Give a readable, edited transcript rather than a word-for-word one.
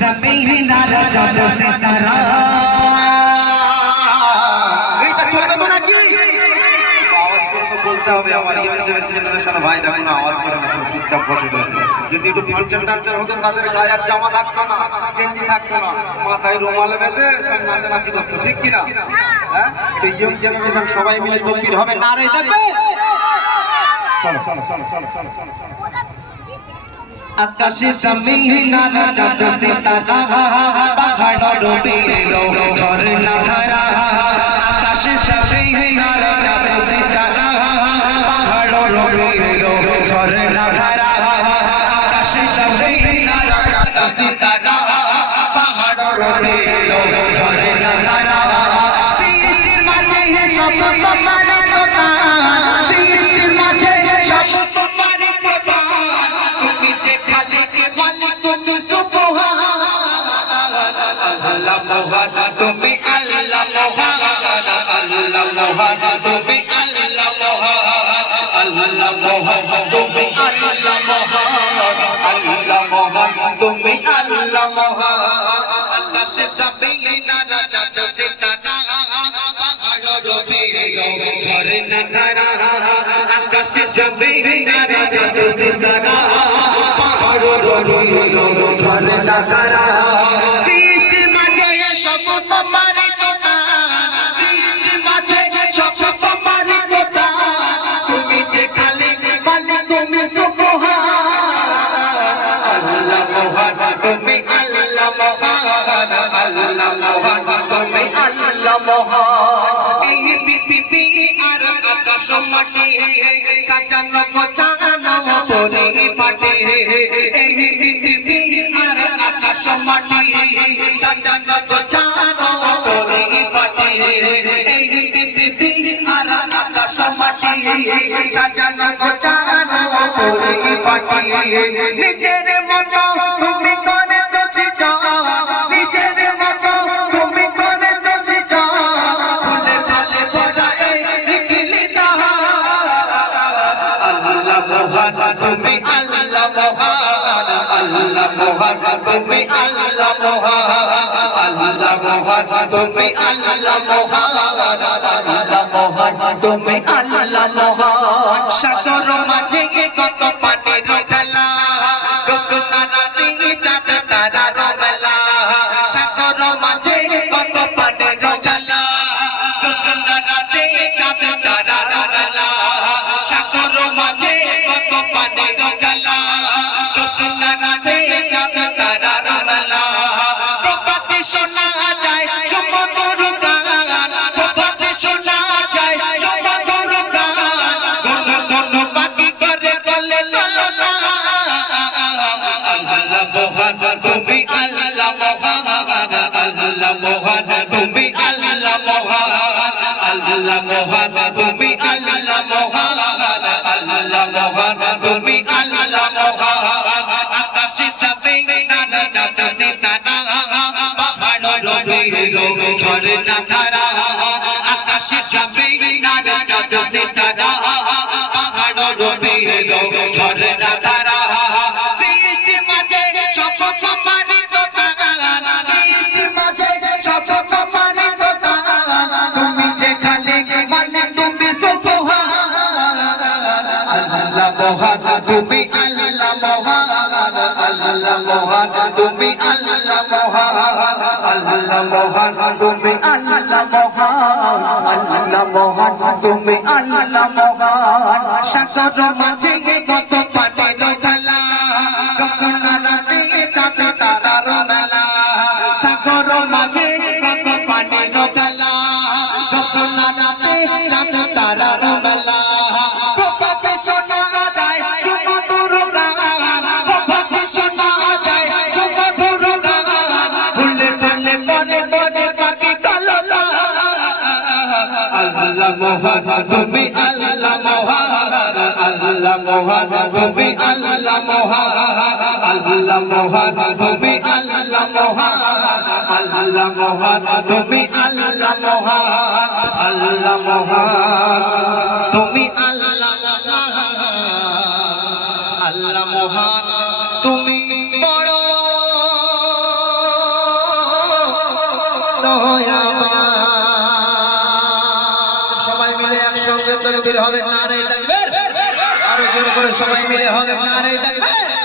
जमीन चाँद सितारा এইটা চলবে তো নাকি? আওয়াজ করে তো বলতে হবে। আমার ইয়ং জেনারেশন ভাইরা কোনো আওয়াজ করে না, সব চুপচাপ বসে রয়েছে। যদি একটু ফাংশন টাংশন হতো তাদের গায়ে আর জামা থাকতো না, গেঞ্জি থাকতো না, মাথায় রুমাল বেঁধে সব নাচানাচি করতো, ঠিক কিনা? হ্যাঁ, এটা ইয়ং জেনারেশন সবাই মিলে তকবীর হবে, নারে থাকবে। চলো চলো চলো চলো চলো চলো। आकाश जमीन चाँद सितारा पहाड़ डूबेलो झरना धारा आकाश जमीन चाँद सितारा पहाड़ डूबेलो झरना धारा आकाश जमीन चाँद सितारा पहाड़ डूबेलो झरना धारा सृष्टिर माझे सब তোমার কথা सृष्टिर माझे सब তোমার কথা তুমি যে খালিক মালিক তুমি সুবহান আল্লাহ মহান তুমি আল্লাহ মহান আল্লাহ মহান তুমি আল্লাহ মহান আল্লাহ মহান তুমি আল্লাহ মহান আল্লাহ মহান তুমি আল্লাহ মহান আকাশে জমিন চাঁদ সিতারা পাহাড় ডুবেলো ঝরনা ধারা আকাশে জমিন চাঁদ সিতারা পাহাড় ডুবেলো ঝরনা ধারা সৃষ্টির মাঝে সব তোমার কথা সৃষ্টির মাঝে সব তোমার কথা তুমি যে খালিক মালিক তুমি সুবহান আল্লাহ মহান তুমি আল্লাহ মহান আল্লাহ মহান তুমি আল্লাহ মহান এই পৃথিবী আর আকাশ মাটি সাজানো গোছানো পরিপাটি এই পৃথিবী আর আকাশ মাটি সাজানো গোছানো পরিপাটি এই পৃথিবী আর আকাশ মাটি সাজানো গোছানো পরিপাটি নিজের মতো তুমি করে চষিছো নিজের মতো তুমি করে চষিছো ফুলে ফলে ভরা এই পৃথিবীটা আল্লাহ মহান তুমি আল্লাহ মহান আল্লাহ মহান তুমি আল্লাহ মহান আল্লাহ মহান তুমি আল্লাহ মহান আল্লাহ মহান তুমি আল্লাহ মহান সাগর মাঝে কত পানির খেলা জোছনা রাতে চাঁদ তারার মেলা সাগর মাঝে কত পানির খেলা জোছনা রাতে চাঁদ তারার মেলা সাগর মাঝে কত পানির খেলা জোছনা রাতে চাঁদ তারার মেলা প্রভাতে শোনা যায় সুমধুর গান প্রভাতে শোনা যায় সুমধুর গান কোন কোন পাখি করে বলে ললনা আল্লাহ মহান তুমি আল্লাহ মহান আল্লাহ মহান তুমি আল্লাহ মহান আল্লাহ মহান তুমি আল্লাহ মহান আল্লাহ মহান তুমি আল্লাহ মহান আকাশে জমিন চাঁদ সিতারা পাহাড় ডুবেলো ঝরনা ধারা আকাশে জমিন চাঁদ সিতারা পাহাড় ডুবেলো ঝরনা ধারা সৃষ্টির মাঝে সব তোমার কথা সৃষ্টির মাঝে সব তোমার কথা তুমি যে খালিক মালিক তুমি সুবহান আল্লাহ মহান তুমি আল্লাহ মহান আল্লাহ মহান তুমি আল্লাহ মহান আল্লাহ মহান তুমি আল্লাহ মহান আল্লাহ মহান তুমি আল্লাহ মহান সাগর মাঝে কত পানির খেলা জোছনা রাতে চাঁদ তারার মেলা সাগর মাঝে কত পানির খেলা জোছনা রাতে চাঁদ তারার মেলা প্রভাতে শোনা যায় সুমধুর গান প্রভাতে শোনা যায় সুমধুর গান ফুলে ফলে বনে বনে পাখি কললা আল্লাহ মহান তুমি আল্লাহ মহান আল্লাহ মহান তুমি আল্লাহ মহান আল্লাহ মহান তুমি আল্লাহ মহান আল্লাহ মহান তুমি আল্লাহ মহান আল্লাহ মহান তুমি আল্লাহ মহান আল্লাহ মহান তুমি বড় সবাই মিলে একসঙ্গে তাকবীর হবে নারে তাকবীর আরো জোরে করে সবাই মিলে হবে নারে তাকবীর